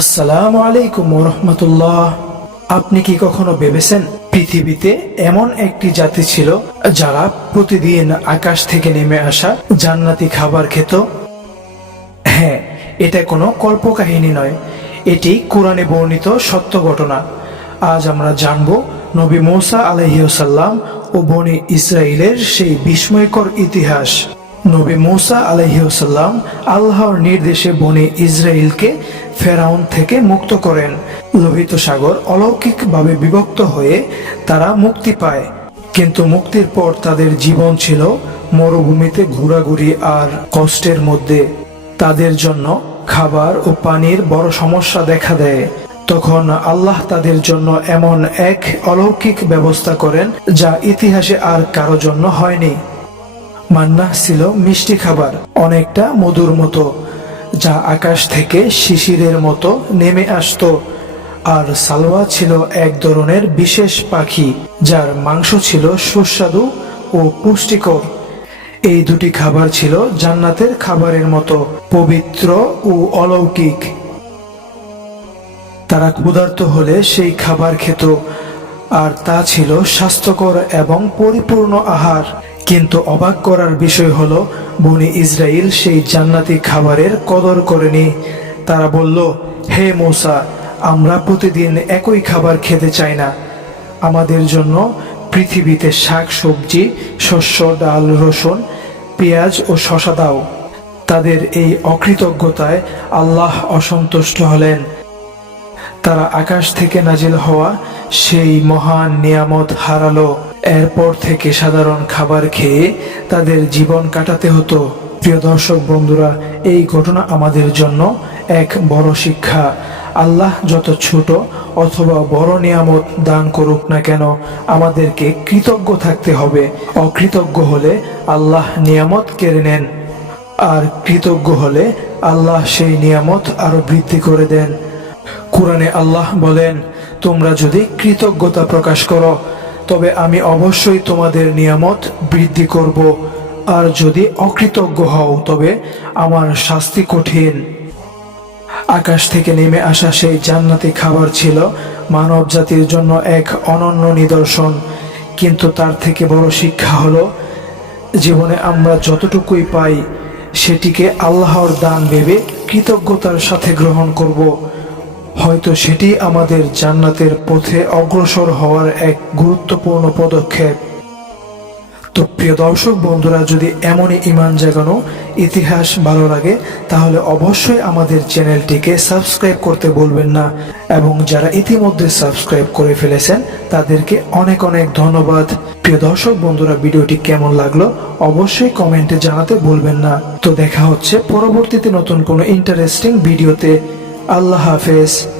আসসালামু আলাইকুম রহমতুল্লাহ। আপনি কি কখনো ভেবেছেন পৃথিবীতে এমন একটি জাতি ছিল যারা প্রতিদিন আকাশ থেকে নেমে আসা জান্নাতি খাবার খেত? হ্যাঁ এটা কোনো কল্পকাহিনী নয়। এটি কোরআনে বর্ণিত সত্য ঘটনা। আজ আমরা জানব নবী মৌসা আলহিউসাল্লাম ও বনি ইসরায়েলের সেই বিস্ময়কর ইতিহাস। নবী মৌসা আলহিউসাল্লাম আল্লাহর নির্দেশে বনে ইসরায়েলকে ফেরাউন থেকে মুক্ত করেন। লোহিত সাগর অলৌকিকভাবে বিভক্ত হয়ে তারা মুক্তি পায়। কিন্তু মুক্তির পর তাদের জীবন ছিল মরুভূমিতে ঘোরাঘুরি আর কষ্টের মধ্যে। তাদের জন্য খাবার ও পানির বড় সমস্যা দেখা দেয়। তখন আল্লাহ তাদের জন্য এমন এক অলৌকিক ব্যবস্থা করেন যা ইতিহাসে আর কারও জন্য হয়নি। মান্না ছিল মিষ্টি খাবার, অনেকটা মধুর মতো, যা আকাশ থেকে শিশিরের মতো নেমে আসতো। আর সালোয়া ছিল এক ধরনের বিশেষ পাখি, যার মাংস ছিল সুস্বাদু ও পুষ্টিকর। এই দুটি খাবার ছিল জান্নাতের খাবারের মতো, পবিত্র ও অলৌকিক। তারা ক্ষুধার্ত হলে সেই খাবার খেত, আর তা ছিল স্বাস্থ্যকর এবং পরিপূর্ণ আহার। কিন্তু অবাক করার বিষয় হলো, বনি ইসরায়েল সেই জান্নাতি খাবারের কদর করেনি। তারা বলল, হে মৌসা, আমরা প্রতিদিন একই খাবার খেতে চাই না। আমাদের জন্য পৃথিবীতে শাক, সবজি, শস্য, ডাল, রসুন, পেঁয়াজ ও শশা দাও। তাদের এই অকৃতজ্ঞতায় আল্লাহ অসন্তুষ্ট হলেন। তারা আকাশ থেকে নাজিল হওয়া সেই মহান নিয়ামত হারালো। এরপর থেকে সাধারণ খাবার খেয়ে তাদের জীবন কাটাতে হতো। প্রিয় দর্শক বন্ধুরা, এই ঘটনা আমাদের জন্য এক বড় শিক্ষা। আল্লাহ যত ছোট অথবা বড় নিয়ামত দান করুক না কেন, আমাদেরকে কৃতজ্ঞ থাকতে হবে। অকৃতজ্ঞ হলে আল্লাহ নিয়ামত কেড়ে নেন। আর কৃতজ্ঞ হলে আল্লাহ সেই নিয়ামত আরও বৃদ্ধি করে দেন। কোরআনে আল্লাহ বলেন, তোমরা যদি কৃতজ্ঞতা প্রকাশ করো, তবে আমি অবশ্যই তোমাদের নিয়ামত বৃদ্ধি করব। আর যদি অকৃতজ্ঞ হও, তবে আমার শাস্তি কঠিন। আকাশ থেকে নেমে আসা সেই জান্নাতি খাবার ছিল মানব জাতির জন্য এক অনন্য নিদর্শন। কিন্তু তার থেকে বড় শিক্ষা হলো, জীবনে আমরা যতটুকুই পাই, সেটিকে আল্লাহর দান ভেবে কৃতজ্ঞতার সাথে গ্রহণ করব। হয়তো সেটি আমাদের জান্নাতের পথে অগ্রসর হওয়ার এক গুরুত্বপূর্ণ পদক্ষেপ। তো প্রিয় দর্শক বন্ধুরা, যদি এমনই ইমান জাগানো, ইতিহাস ভালো লাগে, তাহলে অবশ্যই আমাদের চ্যানেলটিকে সাবস্ক্রাইব করতে বলবেন না। এবং যারা ইতিমধ্যে সাবস্ক্রাইব করে ফেলেছেন, তাদেরকে অনেক অনেক ধন্যবাদ। প্রিয় দর্শক বন্ধুরা, ভিডিওটি কেমন লাগল, অবশ্যই কমেন্টে জানাতে ভুলবেন না। তো দেখা হচ্ছে পরবর্তীতে নতুন কোনো ইন্টারেস্টিং ভিডিওতে আল্লাহ হাফেজ।